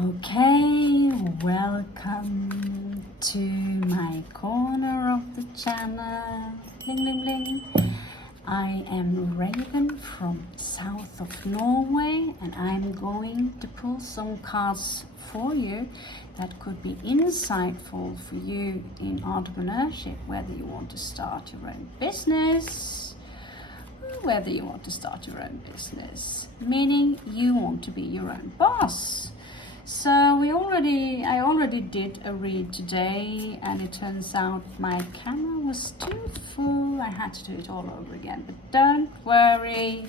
Okay, welcome to my corner of the channel. Bling, bling, bling. I am Raven from south of Norway, and I'm going to pull some cards for you that could be insightful for you in entrepreneurship, whether you want to start your own business, meaning you want to be your own boss. So I already did a read today, and it turns out my camera was too full. I had to do it all over again, but don't worry,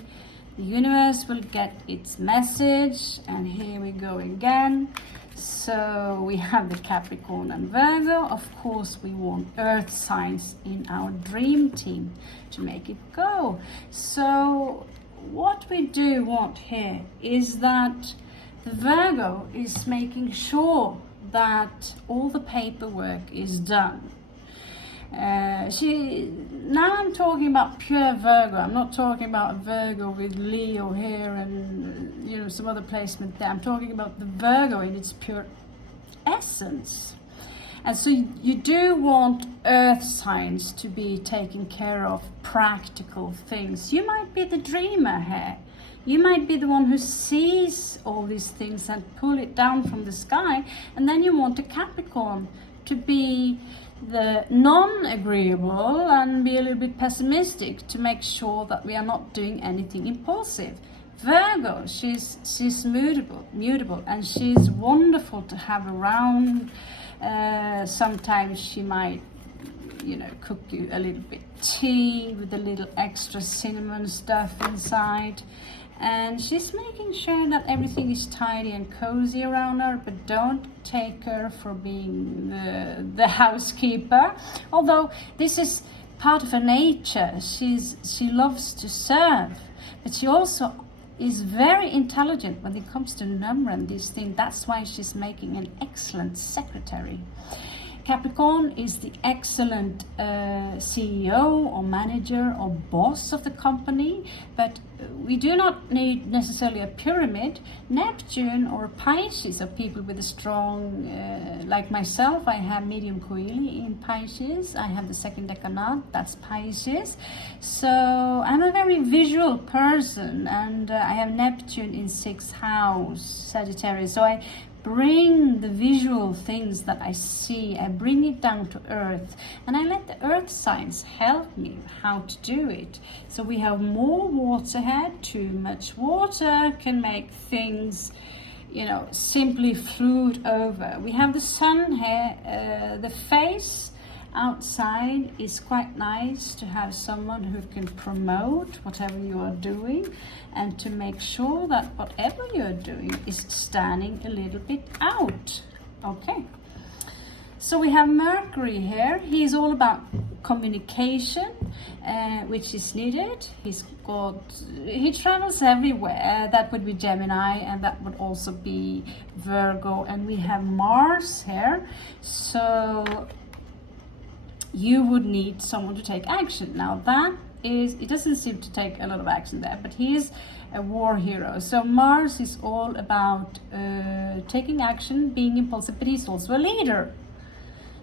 the universe will get its message, and here we go again. So we have the Capricorn and Virgo. Of course, we want earth signs in our dream team to make it go. So what we do want here is that the Virgo is making sure that all the paperwork is done. Now I'm talking about pure Virgo. I'm not talking about a Virgo with Leo here and some other placement there. I'm talking about the Virgo in its pure essence. And so you do want earth signs to be taking care of practical things. You might be the dreamer here. You might be the one who sees all these things and pull it down from the sky, and then you want a Capricorn to be the non-agreeable and be a little bit pessimistic to make sure that we are not doing anything impulsive. Virgo, she's mutable, and she's wonderful to have around. Sometimes she might cook you a little bit tea with a little extra cinnamon stuff inside. And she's making sure that everything is tidy and cozy around her, but don't take her for being the housekeeper. Although this is part of her nature. She loves to serve, but she also is very intelligent when it comes to number and these things. That's why she's making an excellent secretary. Capricorn is the excellent CEO or manager or boss of the company, but we do not need necessarily a pyramid. Neptune or Pisces are people with a strong, like myself, I have medium coeli in Pisces. I have the second decanate, that's Pisces. So I'm a very visual person, and I have Neptune in 6th house, Sagittarius. So I bring the visual things that I see, I bring it down to earth, and I let the earth signs help me how to do it. So we have more water here. Too much water can make things simply float over. We have the sun here. The face outside is quite nice to have someone who can promote whatever you are doing, and to make sure that whatever you're doing is standing a little bit out. Okay, so we have Mercury here. He's all about communication, which is needed. He travels everywhere. That would be Gemini, and that would also be Virgo. And we have Mars here, so you would need someone to take action. Now it doesn't seem to take a lot of action there, but he is a war hero. So Mars is all about taking action, being impulsive, but he's also a leader.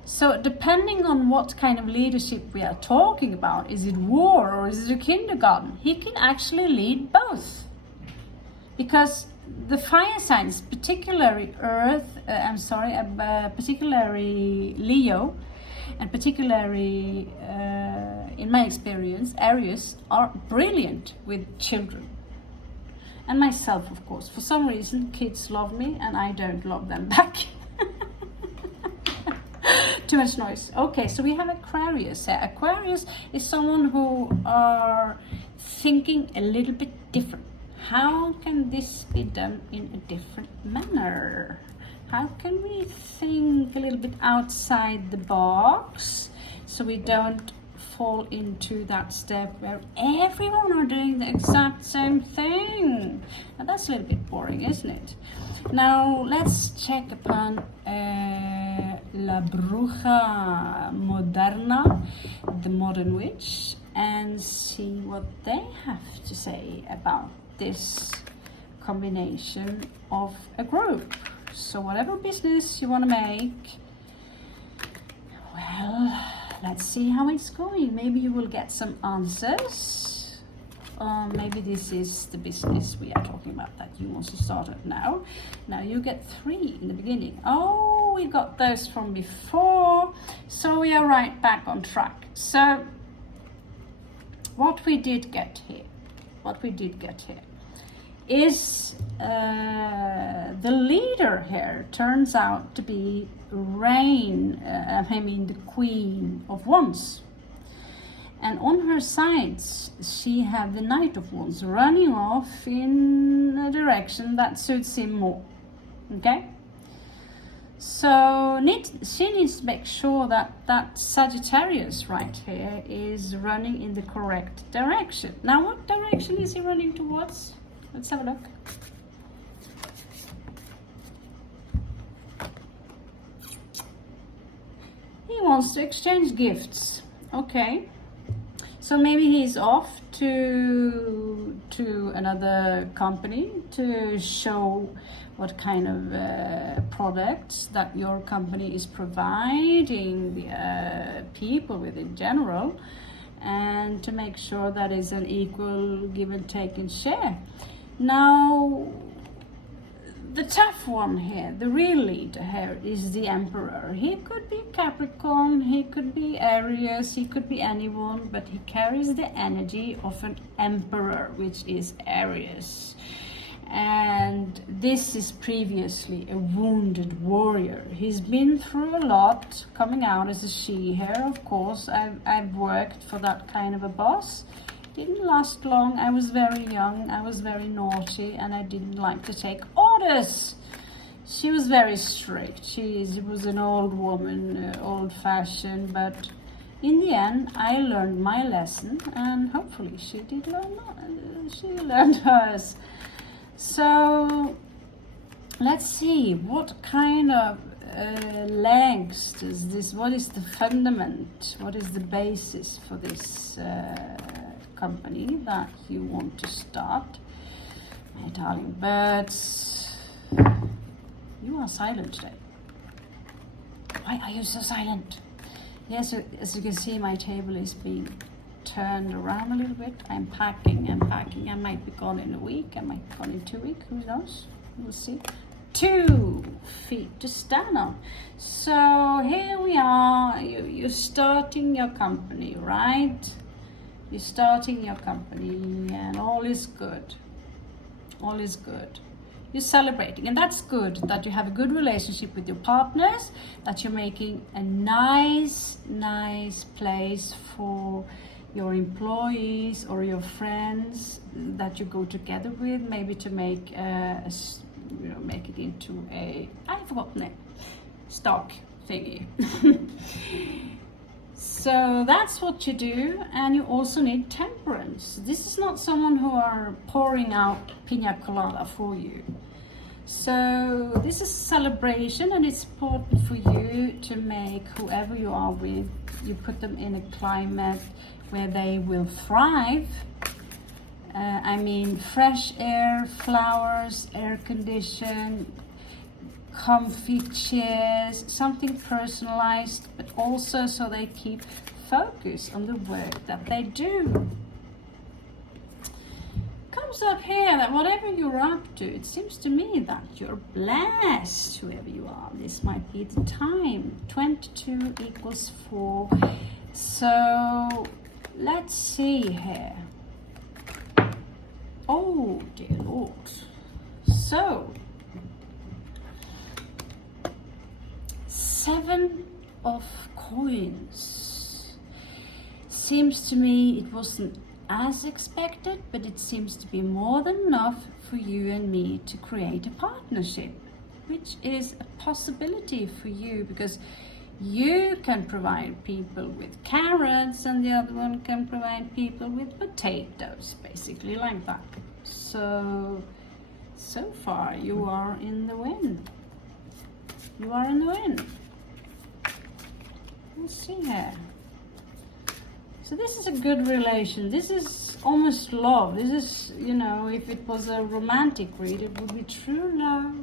So depending on what kind of leadership we are talking about, is it war or is it a kindergarten, he can actually lead both. Because the fire signs, particularly particularly Leo, and particularly in my experience, Aries are brilliant with children. And myself, of course. For some reason, kids love me and I don't love them back. Too much noise. Okay, so we have Aquarius here. Aquarius is someone who are thinking a little bit different. How can this be done in a different manner? How can we think a little bit outside the box so we don't fall into that step where everyone are doing the exact same thing? Now that's a little bit boring, isn't it? Now let's check upon La Bruja Moderna, the modern witch, and see what they have to say about this combination of a group. So whatever business you want to make, well, let's see how it's going. Maybe you will get some answers. Maybe this is the business we are talking about that you want to start at now. Now you get 3 in the beginning. Oh, we got those from before. So we are right back on track. So what we did get here is the leader here turns out to be the Queen of Wands. And on her sides, she had the Knight of Wands running off in a direction that suits him more. Okay? So she needs to make sure that Sagittarius right here is running in the correct direction. Now, what direction is he running towards? Let's have a look. He wants to exchange gifts. Okay. So maybe he's off to another company to show what kind of products that your company is providing the people with in general, and to make sure that is an equal give and take and share. Now, the tough one here, the real leader here, is the Emperor. He could be Capricorn, he could be Aries, he could be anyone, but he carries the energy of an Emperor, which is Aries. And this is previously a wounded warrior. He's been through a lot, coming out as a she here, of course. I've worked for that kind of a boss. Didn't last long. I was very young, I was very naughty, and I didn't like to take orders. She was very strict. She was an old woman, old-fashioned, but in the end I learned my lesson, and hopefully she learned hers. So let's see, what kind of legs does this, what is the fundament, what is the basis for this company that you want to start? My darling birds, you are silent today. Why are you so silent? Yes, as you can see, my table is being turned around a little bit. I'm packing. I might be gone in a week, I might be gone in 2 weeks, who knows? We'll see. 2 feet to stand on. So here we are. You're starting your company, right? You're starting your company, and all is good. All is good. You're celebrating, and that's good, that you have a good relationship with your partners, that you're making a nice place for your employees or your friends that you go together with, maybe to make make it into a, I've forgotten it, stock thingy. So that's what you do, and you also need temperance. This is not someone who are pouring out pina colada for you. So this is celebration, and it's important for you to make whoever you are with, you put them in a climate where they will thrive. I mean, fresh air, flowers, air conditioned, comfy chairs, something personalized, but also so they keep focus on the work that they do. Comes up here that whatever you're up to, it seems to me that you're blessed, whoever you are. This might be the time. 22 equals 4. So let's see here. Oh dear Lord. So 7 of coins. Seems to me it wasn't as expected, but it seems to be more than enough for you and me to create a partnership, which is a possibility for you, because you can provide people with carrots and the other one can provide people with potatoes, basically like that. So far you are in the win. You are in the win. Let's see here. So this is a good relation. This is almost love. This is, if it was a romantic read, it would be true love.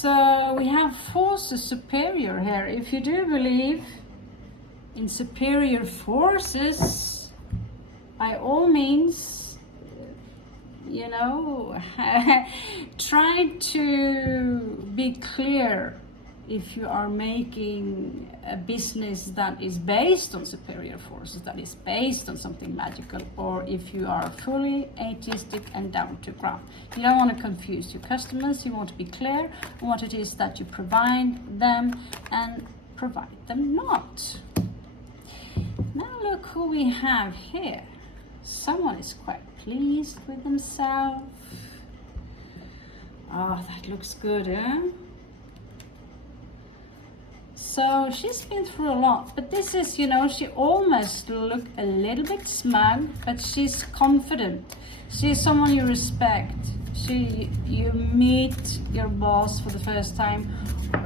So we have forces superior here. If you do believe in superior forces, by all means, you know, try to be clear if you are making a business that is based on superior forces, that is based on something magical, or if you are fully atheistic and down to ground. You don't want to confuse your customers. You want to be clear on what it is that you provide them and provide them not. Now look who we have here. Someone is quite pleased with themselves. Oh, that looks good, eh? So she's been through a lot, but this is, you know, she almost look a little bit smug, but she's confident. She's someone you respect. You meet your boss for the first time.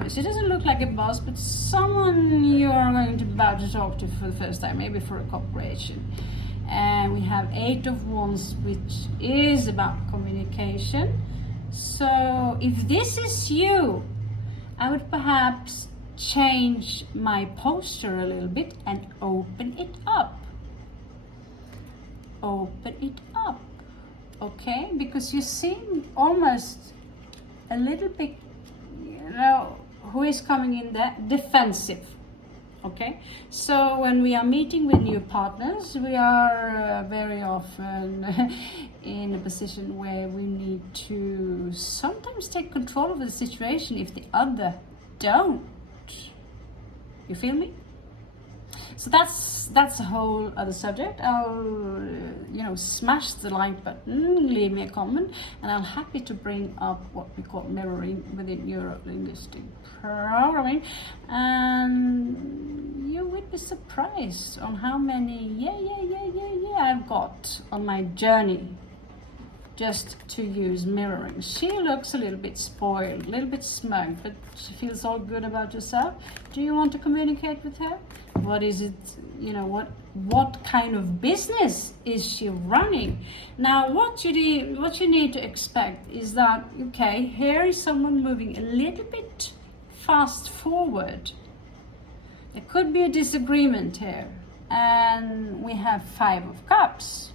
She doesn't look like a boss, but someone you are going to about to talk to for the first time, maybe for a cooperation. And we have 8 of Wands, which is about communication. So if this is you, I would perhaps change my posture a little bit and open it up. Open it up, okay? Because you seem almost a little bit, you know, who is coming in there? Defensive. Okay, so when we are meeting with new partners, we are very often in a position where we need to sometimes take control of the situation if the other don't. You feel me? So that's a whole other subject. I'll smash the like button, leave me a comment, and I'm happy to bring up what we call mirroring within neuro-linguistic programming. And you would be surprised on how many I've got on my journey just to use mirroring. She looks a little bit spoiled, a little bit smug, but she feels all good about herself. Do you want to communicate with her? What is it, what kind of business is she running? Now, what you need to expect is that, okay, here is someone moving a little bit fast forward. There could be a disagreement here. And we have 5 of Cups.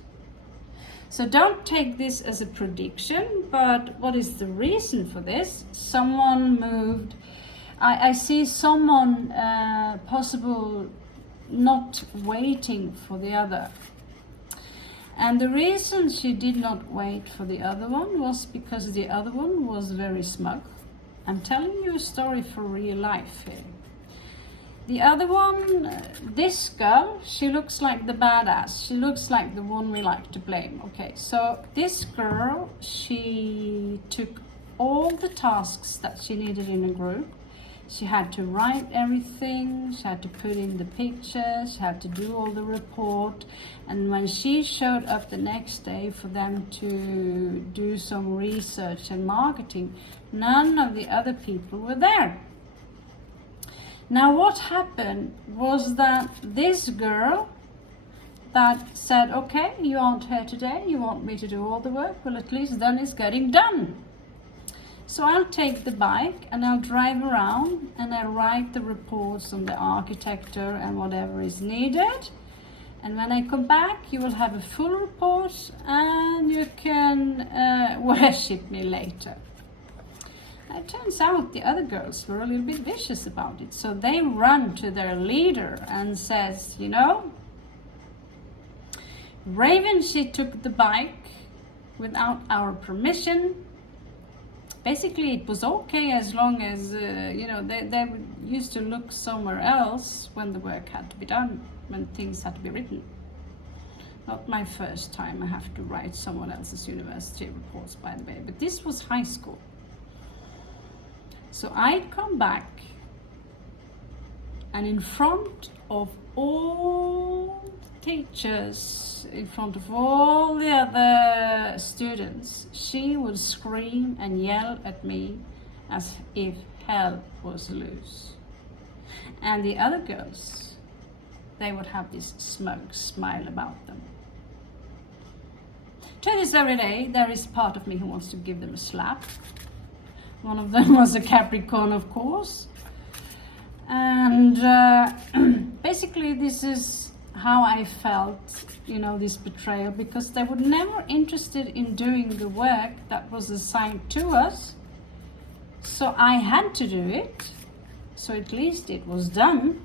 So don't take this as a prediction, but what is the reason for this? Someone moved. I see someone possible not waiting for the other. And the reason she did not wait for the other one was because the other one was very smug. I'm telling you a story for real life here. The other one, this girl, she looks like the badass. She looks like the one we like to blame. Okay, so this girl, she took all the tasks that she needed in a group. She had to write everything, she had to put in the pictures, she had to do all the report. And when she showed up the next day for them to do some research and marketing, none of the other people were there. Now what happened was that this girl that said, okay, you aren't here today, you want me to do all the work, well, at least then it's getting done. So I'll take the bike and I'll drive around and I'll write the reports on the architecture and whatever is needed. And when I come back, you will have a full report and you can worship me later. It turns out the other girls were a little bit vicious about it. So they run to their leader and says, Raven, she took the bike without our permission. Basically, it was okay as long as, they used to look somewhere else when the work had to be done, when things had to be written. Not my first time I have to write someone else's university reports, by the way, but this was high school. So I'd come back, and in front of all teachers, in front of all the other students, she would scream and yell at me as if hell was loose. And the other girls, they would have this smug smile about them. To this very day, there is part of me who wants to give them a slap. One of them was a Capricorn, of course. And basically this is how I felt, you know, this betrayal, because they were never interested in doing the work that was assigned to us. So I had to do it. So at least it was done.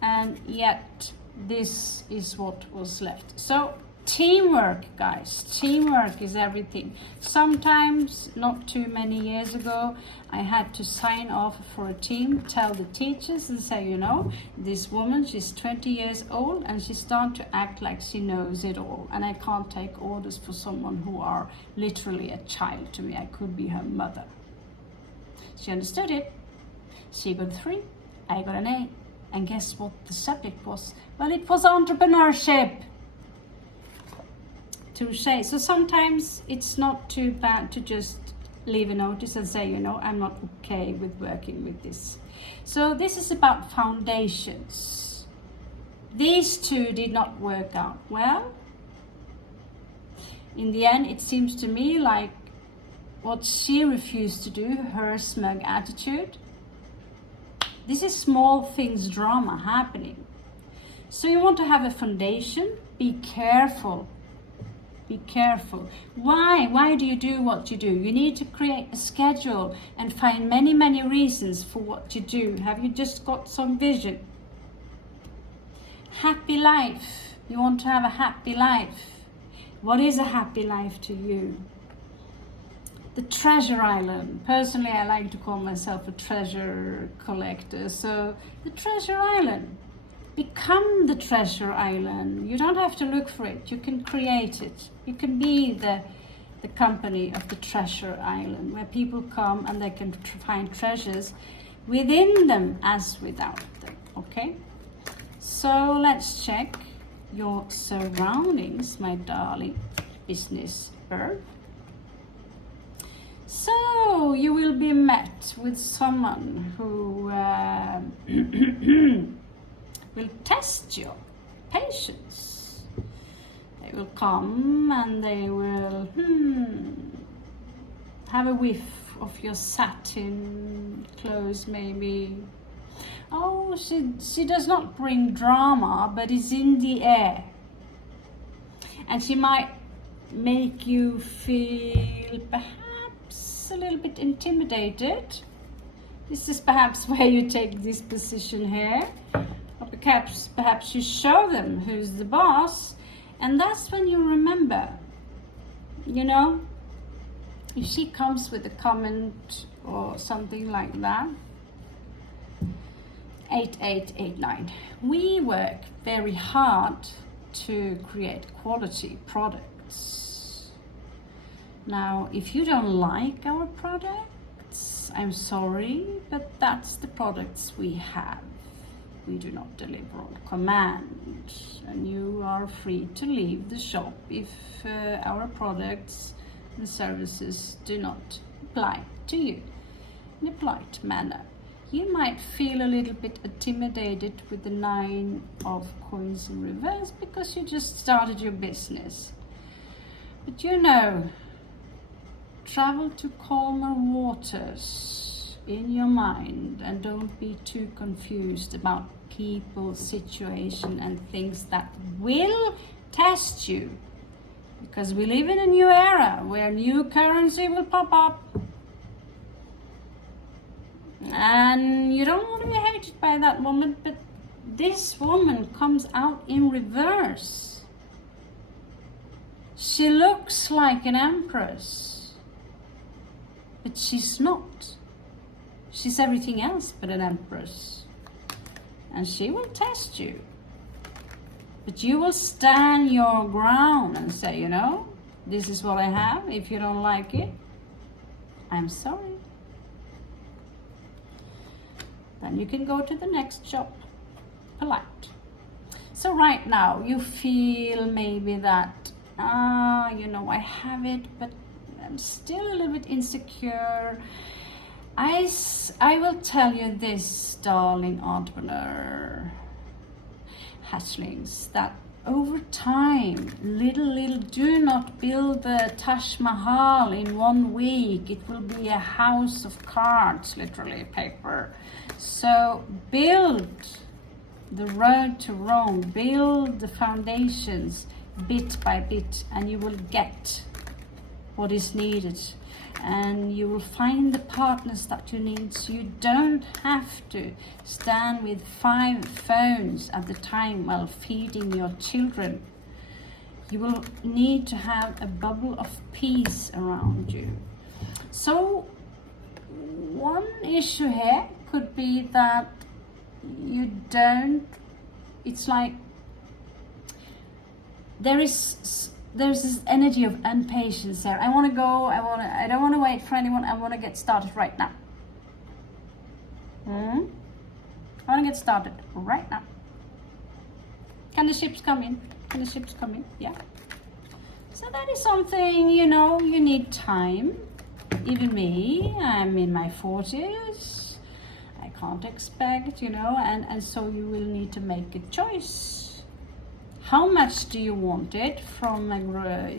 And yet this is what was left. So teamwork, guys, teamwork is everything. Sometimes, not too many years ago, I had to sign off for a team, tell the teachers and say, you know, this woman, she's 20 years old and she started to act like she knows it all, and I can't take orders for someone who are literally a child to me. I could be her mother. She understood it. She got 3, I got an A. And guess what the subject was? Well, it was entrepreneurship. Touché. So sometimes it's not too bad to just leave a notice and say, you know, I'm not okay with working with this. So this is about foundations. These two did not work out well. In the end, it seems to me like what she refused to do, her smug attitude, this is small things drama happening. So you want to have a foundation. Be careful. Be careful. Why do you do what you do? You need to create a schedule and find many, many reasons for what you do. Have you just got some vision? Happy life. You want to have a happy life. What is a happy life to you? The treasure island. Personally, I like to call myself a treasure collector. So the treasure island. Become the treasure island. You don't have to look for it. You can create it. You can be the company of the treasure island, where people come and they can find treasures within them as without them. Okay? So let's check your surroundings, my darling business bird. So you will be met with someone who will test your patience. They will come and they will have a whiff of your satin clothes maybe. Oh, she does not bring drama, but it's in the air. And she might make you feel perhaps a little bit intimidated. This is perhaps where you take this position here. Or perhaps you show them who's the boss, and that's when you remember, you know, if she comes with a comment or something like that. 8889. We work very hard to create quality products. Now, if you don't like our products, I'm sorry, but that's the products we have. We do not deliver on command, and you are free to leave the shop if our products and services do not apply to you in a polite manner. You might feel a little bit intimidated with the 9 of coins in reverse because you just started your business. But you know, travel to calmer waters in your mind and don't be too confused about people, situation and things that will test you, because we live in a new era where new currency will pop up and you don't want to be hated by that woman, but this woman comes out in reverse. She looks like an empress, but she's not. She's everything else but an empress. And she will test you. But you will stand your ground and say, you know, this is what I have. If you don't like it, I'm sorry. Then you can go to the next shop. Polite. So right now you feel maybe that, you know, I have it, but I'm still a little bit insecure. I will tell you this, darling entrepreneur hatchlings, that over time, little, do not build the Taj Mahal in 1 week. It will be a house of cards, literally, paper. So build the road to Rome, build the foundations bit by bit, and you will get what is needed. And you will find the partners that you need, so you don't have to stand with 5 phones at the time while feeding your children. You will need to have a bubble of peace around you. So one issue here could be that you don't, it's like there's this energy of impatience there. I want to go, I don't want to wait for anyone, I want to get started right now. I want to get started right now. Can the ships come in? Can the ships come in? Yeah. So that is something, you know, you need time. Even me, I'm in my 40s. I can't expect, you know, and so you will need to make a choice. How much do you want it from,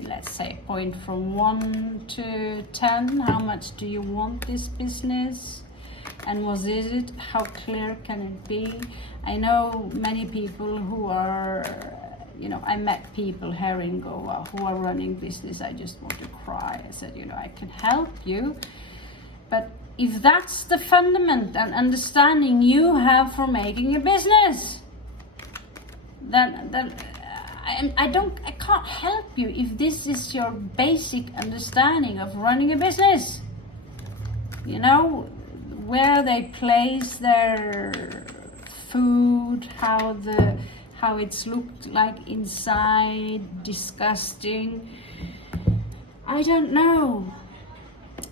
let's say, point from 1 to 10? How much do you want this business? And what is it? How clear can it be? I know many people who are, you know, I met people here in Goa who are running business. I just want to cry. I said, you know, I can help you. But if that's the fundament and understanding you have for making a business, then I can't help you if this is your basic understanding of running a business. You know, where they place their food, how it's looked like inside, disgusting. I don't know.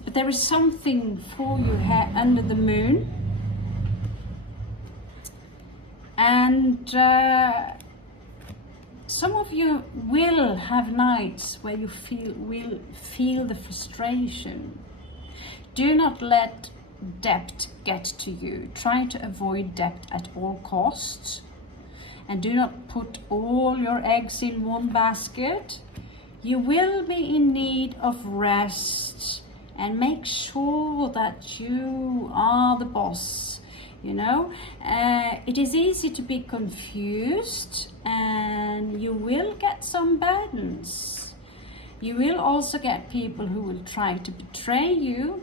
But there is something for you here under the moon. And some of you will have nights where you will feel the frustration. Do not let debt get to you. Try to avoid debt at all costs. And do not put all your eggs in one basket. You will be in need of rest, and make sure that you are the boss. You know, it is easy to be confused, and you will get some burdens. You will also get people who will try to betray you,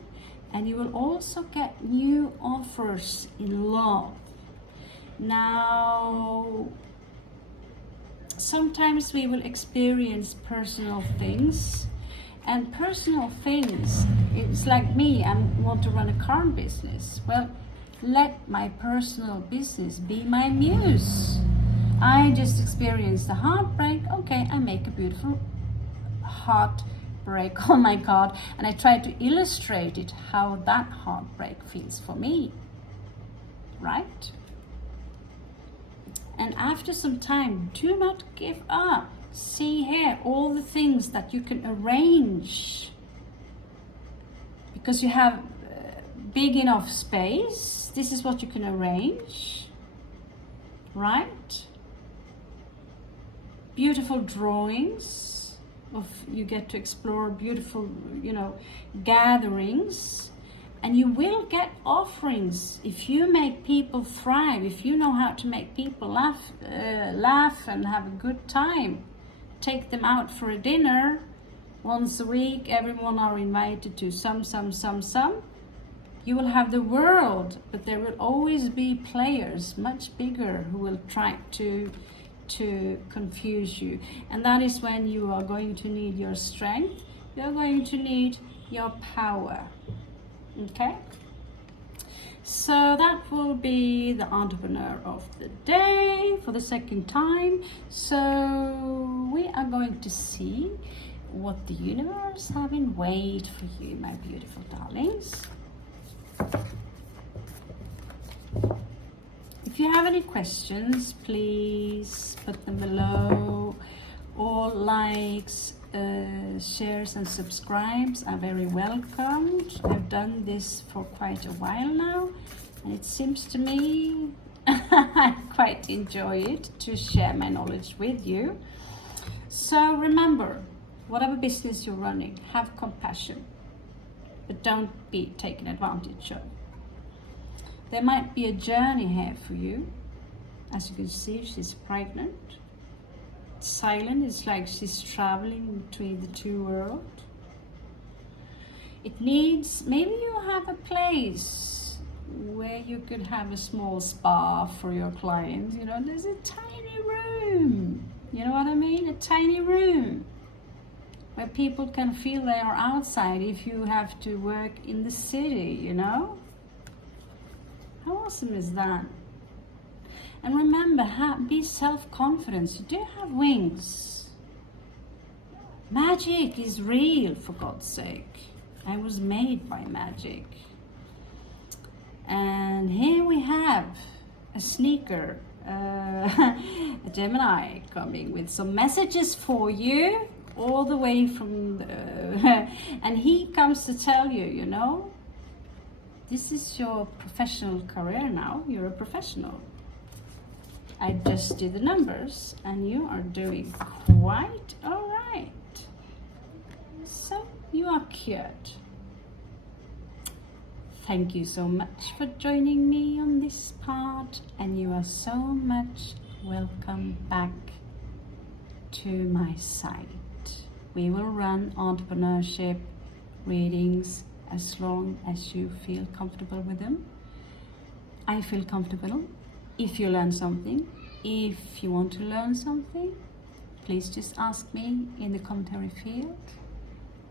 and you will also get new offers in love. Now, sometimes we will experience personal things, and personal things, it's like me, I want to run a car business. Well, let my personal business be my muse. I just experienced a heartbreak. Okay, I make a beautiful heartbreak on my card, and I try to illustrate it, how that heartbreak feels for me, right? And after some time, do not give up. See here all the things that you can arrange, because you have big enough space. This is what you can arrange, right? Beautiful drawings of, you get to explore beautiful, you know, gatherings, and you will get offerings if you make people thrive, if you know how to make people laugh and have a good time. Take them out for a dinner once a week. Everyone are invited to some. You will have the world, but there will always be players much bigger who will try to confuse you. And that is when you are going to need your strength. You're going to need your power. Okay? So that will be the entrepreneur of the day for the second time. So we are going to see what the universe have in wait for you, my beautiful darlings. If you have any questions, please put them below. All likes, shares and subscribes are very welcomed. I've done this for quite a while now, and it seems to me I quite enjoy it to share my knowledge with you. So remember, whatever business you're running, have compassion, but don't be taken advantage of. There might be a journey here for you. As you can see, she's pregnant. Silent, it's like she's traveling between the two worlds. It needs, maybe you have a place where you could have a small spa for your clients. You know, there's a tiny room. You know what I mean? A tiny room where people can feel they are outside if you have to work in the city, you know? How awesome is that? And remember, be self-confident. You do have wings. Magic is real, for God's sake. I was made by magic. And here we have a sneaker, a Gemini coming with some messages for you, all the way from the and he comes to tell you, you know, this is your professional career now. You're a professional. I just did the numbers and you are doing quite all right. So you are cured. Thank you so much for joining me on this part, and you are so much welcome back to my site. We will run entrepreneurship readings as long as you feel comfortable with them. I feel comfortable. If you learn something, if you want to learn something, please just ask me in the commentary field.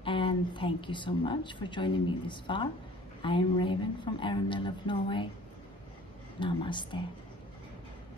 And thank you so much for joining me this far. I am Raven from Arendal of Norway. Namaste.